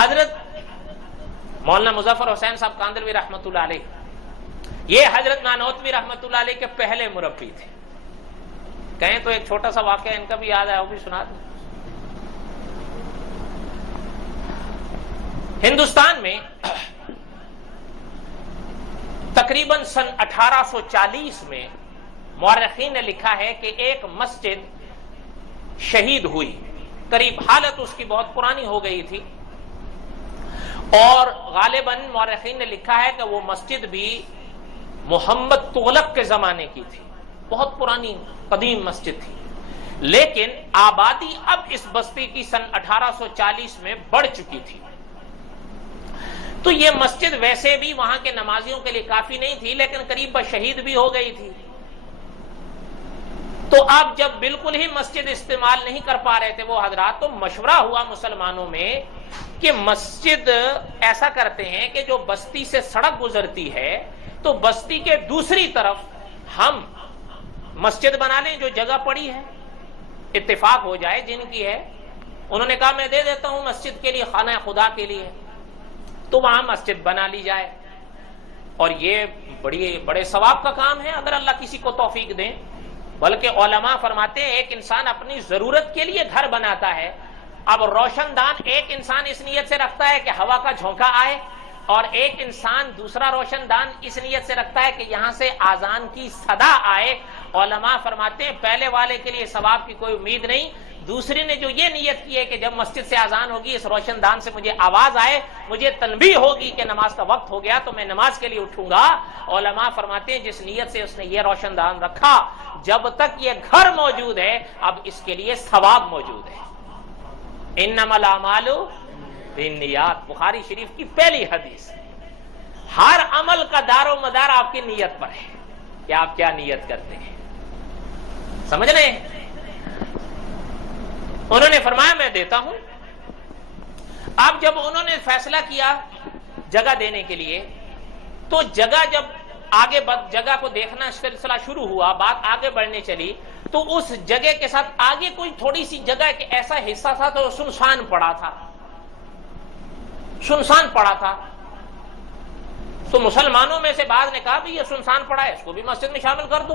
حضرت مولانا مظفر حسین صاحب کاندلوی رحمۃ اللہ علیہ، یہ حضرت نانوتوی رحمۃ اللہ علیہ کے پہلے مربی تھے. کہیں تو ایک چھوٹا سا واقعہ ان کا بھی یاد ہے، وہ بھی سنا دیں. ہندوستان میں تقریباً سن 1840 میں مورخین نے لکھا ہے کہ ایک مسجد شہید ہوئی. قریب حالت اس کی بہت پرانی ہو گئی تھی، اور غالباً مورخین نے لکھا ہے کہ وہ مسجد بھی محمد تغلق کے زمانے کی تھی. بہت پرانی قدیم مسجد تھی، لیکن آبادی اب اس بستی کی سن 1840 میں بڑھ چکی تھی. تو یہ مسجد ویسے بھی وہاں کے نمازیوں کے لیے کافی نہیں تھی، لیکن قریب شہید بھی ہو گئی تھی. تو اب جب بالکل ہی مسجد استعمال نہیں کر پا رہے تھے وہ حضرات، تو مشورہ ہوا مسلمانوں میں کہ مسجد ایسا کرتے ہیں کہ جو بستی سے سڑک گزرتی ہے تو بستی کے دوسری طرف ہم مسجد بنا لیں، جو جگہ پڑی ہے اتفاق ہو جائے جن کی ہے. انہوں نے کہا میں دے دیتا ہوں مسجد کے لیے، خانہ خدا کے لیے، تو وہاں مسجد بنا لی جائے. اور یہ بڑے ثواب کا کام ہے اگر اللہ کسی کو توفیق دیں. بلکہ علماء فرماتے ہیں ایک انسان اپنی ضرورت کے لیے گھر بناتا ہے. اب روشن دان ایک انسان اس نیت سے رکھتا ہے کہ ہوا کا جھونکا آئے، اور ایک انسان دوسرا روشن دان اس نیت سے رکھتا ہے کہ یہاں سے آذان کی صدا آئے. علماء فرماتے ہیں پہلے والے کے لیے ثواب کی کوئی امید نہیں، دوسری نے جو یہ نیت کی ہے کہ جب مسجد سے آذان ہوگی اس روشن دان سے مجھے آواز آئے، مجھے تنبیہ ہوگی کہ نماز کا وقت ہو گیا تو میں نماز کے لیے اٹھوں گا. علماء فرماتے ہیں جس نیت سے اس نے یہ روشن دان رکھا، جب تک یہ گھر موجود ہے اب اس کے لیے ثواب موجود ہے. انما الاعمال بالنیات، بخاری شریف کی پہلی حدیث. ہر عمل کا دار و مدار آپ کی نیت پر ہے کہ آپ کیا نیت کرتے ہیں. سمجھ رہے ہیں؟ انہوں نے فرمایا میں دیتا ہوں. اب جب انہوں نے فیصلہ کیا جگہ دینے کے لیے، تو جگہ جب آگے جگہ کو دیکھنا سلسلہ شروع ہوا، بات آگے بڑھنے چلی، تو اس جگہ کے ساتھ آگے کوئی تھوڑی سی جگہ کہ ایسا حصہ تھا تو سنسان پڑا تھا. تو مسلمانوں میں سے بعض نے کہا بھی یہ سنسان پڑا ہے، اس کو بھی مسجد میں شامل کر دو،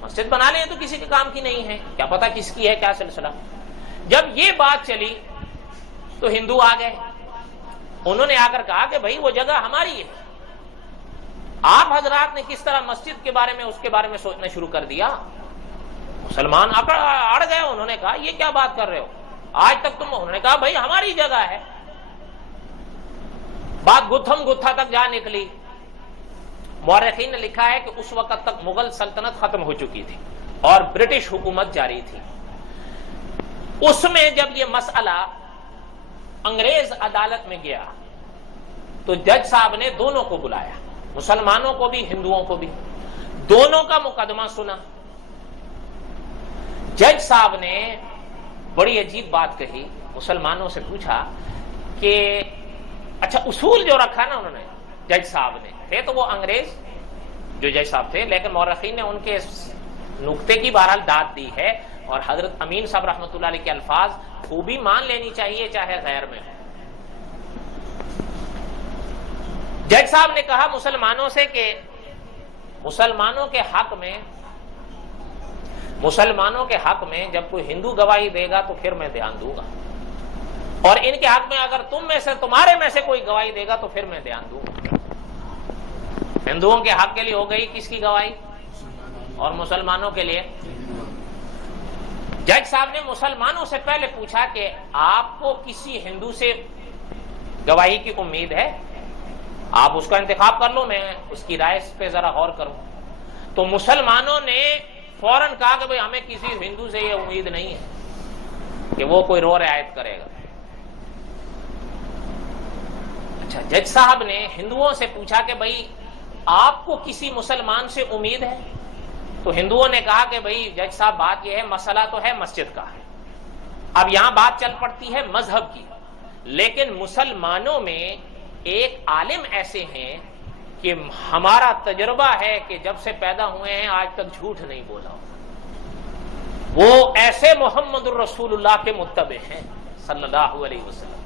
مسجد بنا لیں تو کسی کے کام کی نہیں ہے، کیا پتا کس کی ہے کیا سلسلہ. جب یہ بات چلی تو ہندو آ گئے. انہوں نے آ کر کہا کہ بھائی وہ جگہ ہماری ہے. آپ حضرات نے کس طرح مسجد کے بارے میں اس کے بارے میں سوچنا شروع کر دیا. مسلمان اڑ گئے. انہوں نے کہا یہ کیا بات کر رہے ہو، آج تک تم. انہوں نے کہا بھائی ہماری جگہ ہے. بات گتھم گتھا تک جا نکلی. مورخین نے لکھا ہے کہ اس وقت تک مغل سلطنت ختم ہو چکی تھی اور برٹش حکومت جاری تھی. اس میں جب یہ مسئلہ انگریز عدالت میں گیا تو جج صاحب نے دونوں کو بلایا، مسلمانوں کو بھی ہندوؤں کو بھی. دونوں کا مقدمہ سنا. جج صاحب نے بڑی عجیب بات کہی. مسلمانوں سے پوچھا کہ اچھا اصول جو رکھا نا انہوں نے، جج صاحب نے تھے تو وہ انگریز جو جج صاحب تھے، لیکن مورخین نے ان کے نقطے کی بہرحال داد دی ہے. اور حضرت امین صاحب رحمۃ اللہ علیہ کے الفاظ خوبی مان لینی چاہیے چاہے غیر میں ہو. جج صاحب نے کہا مسلمانوں سے کہ مسلمانوں کے حق میں جب کوئی ہندو گواہی دے گا تو پھر میں دھیان دوں گا، اور ان کے حق میں اگر تمہارے میں سے کوئی گواہی دے گا تو پھر میں دھیان دوں گا. ہندوؤں کے حق کے لیے ہو گئی کس کی گواہی؟ اور مسلمانوں کے لیے. جج صاحب نے مسلمانوں سے پہلے پوچھا کہ آپ کو کسی ہندو سے گواہی کی امید ہے؟ آپ اس کا انتخاب کر لو، میں اس کی رائے پہ ذرا غور کروں. تو مسلمانوں نے فوراً کہا کہ بھئی ہمیں کسی ہندو سے یہ امید نہیں ہے کہ وہ کوئی رعایت کرے گا. اچھا جج صاحب نے ہندوؤں سے پوچھا کہ بھئی آپ کو کسی مسلمان سے امید ہے؟ تو ہندوؤں نے کہا کہ بھئی جج صاحب بات یہ ہے، مسئلہ تو ہے مسجد کا. اب یہاں بات چل پڑتی ہے مذہب کی، لیکن مسلمانوں میں ایک عالم ایسے ہیں کہ ہمارا تجربہ ہے کہ جب سے پیدا ہوئے ہیں آج تک جھوٹ نہیں بولا. وہ ایسے محمد الرسول اللہ کے متبع ہیں صلی اللہ علیہ وسلم.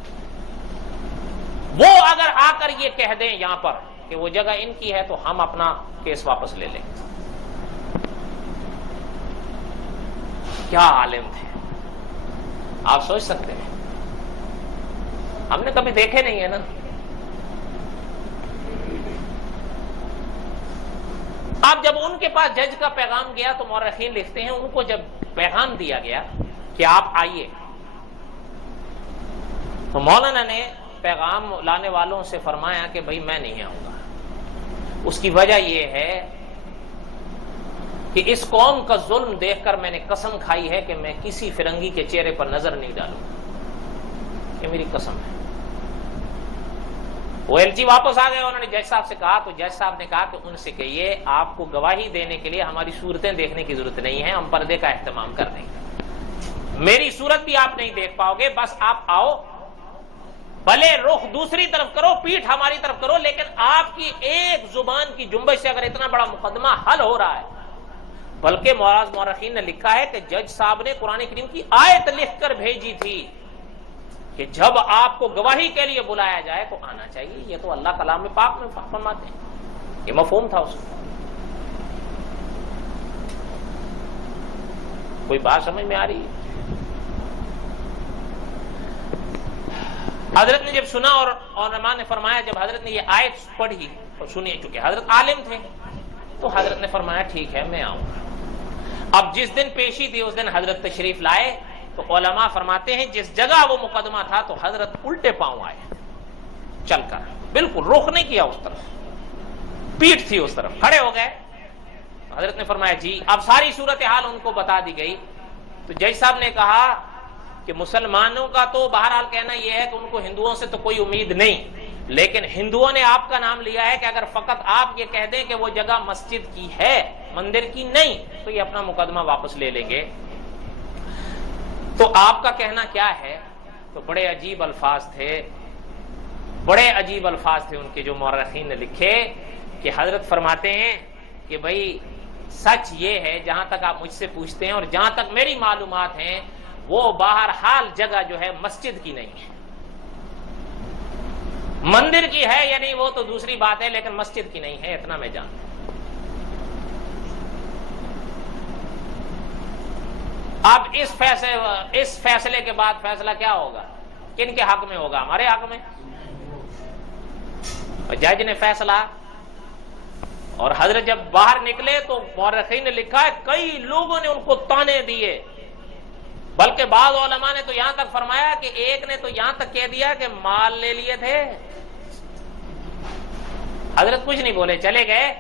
اگر آ کر یہ کہہ دیں یہاں پر کہ وہ جگہ ان کی ہے تو ہم اپنا کیس واپس لے لیں. کیا عالم تھے, آپ سوچ سکتے ہیں. ہم نے کبھی دیکھے نہیں ہے نا. اب جب ان کے پاس جج کا پیغام گیا تو مورخین لکھتے ہیں ان کو جب پیغام دیا گیا کہ آپ آئیے, تو مولانا نے پیغام لانے والوں سے فرمایا کہ بھائی میں نہیں آؤں گا. اس کی وجہ یہ ہے کہ اس قوم کا ظلم دیکھ کر میں نے قسم کھائی ہے کہ میں کسی فرنگی کے چہرے پر نظر نہیں ڈالوں گا, یہ میری قسم ہے. وہ ایلچی واپس آ گئے, انہوں نے جج صاحب سے کہا تو جج صاحب نے کہا کہ ان سے کہیے آپ کو گواہی دینے کے لیے ہماری صورتیں دیکھنے کی ضرورت نہیں ہے, ہم پردے کا اہتمام کر دیں گے. میری صورت بھی آپ نہیں دیکھ پاؤ گے, بس آپ آؤ, بھلے رخ دوسری طرف کرو, پیٹھ ہماری طرف کرو, لیکن آپ کی ایک زبان کی جنبش سے اگر اتنا بڑا مقدمہ حل ہو رہا ہے. بلکہ معاذ مورخین نے لکھا ہے کہ جج صاحب نے قرآن کریم کی آیت لکھ کر بھیجی تھی کہ جب آپ کو گواہی کے لیے بلایا جائے تو آنا چاہیے. یہ تو اللہ کلام پاک میں فرماتے ہیں, یہ مفہوم تھا اس کو. کوئی بات سمجھ میں آ رہی ہے؟ حضرت نے جب سنا اور علماء نے فرمایا, جب حضرت نے یہ آیت پڑھی اور سنی, چونکہ حضرت عالم تھے, تو حضرت نے فرمایا ٹھیک ہے میں آؤں گا. اب جس دن پیشی تھی اس دن حضرت تشریف لائے, تو علماء فرماتے ہیں جس جگہ وہ مقدمہ تھا تو حضرت الٹے پاؤں آئے چل کر, بالکل رخ نہیں کیا اس طرف, پیٹھ تھی اس طرف, کھڑے ہو گئے. حضرت نے فرمایا جی. اب ساری صورتحال ان کو بتا دی گئی. تو جج صاحب نے کہا کہ مسلمانوں کا تو بہرحال کہنا یہ ہے کہ ان کو ہندوؤں سے تو کوئی امید نہیں, لیکن ہندوؤں نے آپ کا نام لیا ہے کہ اگر فقط آپ یہ کہہ دیں کہ وہ جگہ مسجد کی ہے مندر کی نہیں, تو یہ اپنا مقدمہ واپس لے لیں گے. تو آپ کا کہنا کیا ہے؟ تو بڑے عجیب الفاظ تھے, بڑے عجیب الفاظ تھے ان کے جو مورخین نے لکھے کہ حضرت فرماتے ہیں کہ بھائی سچ یہ ہے جہاں تک آپ مجھ سے پوچھتے ہیں اور جہاں تک میری معلومات ہیں, وہ بہرحال جگہ جو ہے مسجد کی نہیں ہے. مندر کی ہے یا نہیں وہ تو دوسری بات ہے, لیکن مسجد کی نہیں ہے, اتنا میں جانتا ہوں. اب اس فیصلے کے بعد فیصلہ کیا ہوگا؟ کن کے حق میں ہوگا؟ ہمارے حق میں. جج نے فیصلہ, اور حضرت جب باہر نکلے تو مورخین نے لکھا ہے کئی لوگوں نے ان کو تانے دیے, بلکہ بعض علماء نے تو یہاں تک فرمایا کہ ایک نے تو یہاں تک کہہ دیا کہ مال لے لیے تھے. حضرت کچھ نہیں بولے, چلے گئے.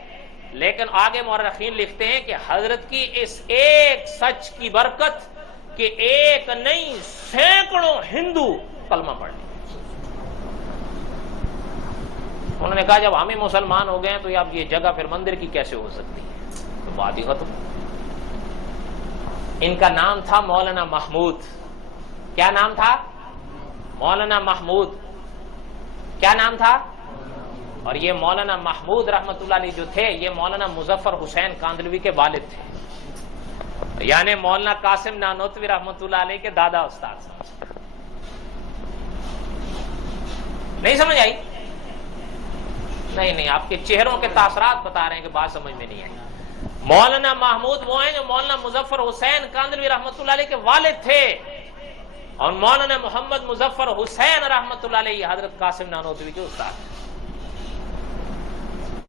لیکن آگے مورخین لکھتے ہیں کہ حضرت کی اس ایک سچ کی برکت کہ ایک نہیں سینکڑوں ہندو کلمہ پڑھ لیا. انہوں نے کہا جب ہم ہی مسلمان ہو گئے ہیں تو اب یہ جگہ پھر مندر کی کیسے ہو سکتی ہے؟ تو بات ہی ختم. ان کا نام تھا مولانا محمود. کیا نام تھا؟ مولانا محمود. کیا نام تھا؟ اور یہ مولانا محمود رحمت اللہ علیہ جو تھے, یہ مولانا مظفر حسین کاندلوی کے والد تھے, یعنی مولانا قاسم نانوتوی رحمت اللہ علیہ کے دادا استاد صاحب. نہیں سمجھ آئی؟ نہیں, آپ کے چہروں کے تاثرات بتا رہے ہیں کہ بات سمجھ میں نہیں آئی. مولانا محمود وہ ہیں جو مولانا مظفر حسین کاندلوی رحمت اللہ علیہ کے والد تھے, اور مولانا محمد مظفر حسین رحمت اللہ علیہ حضرت قاسم نانوتوی کے استاد.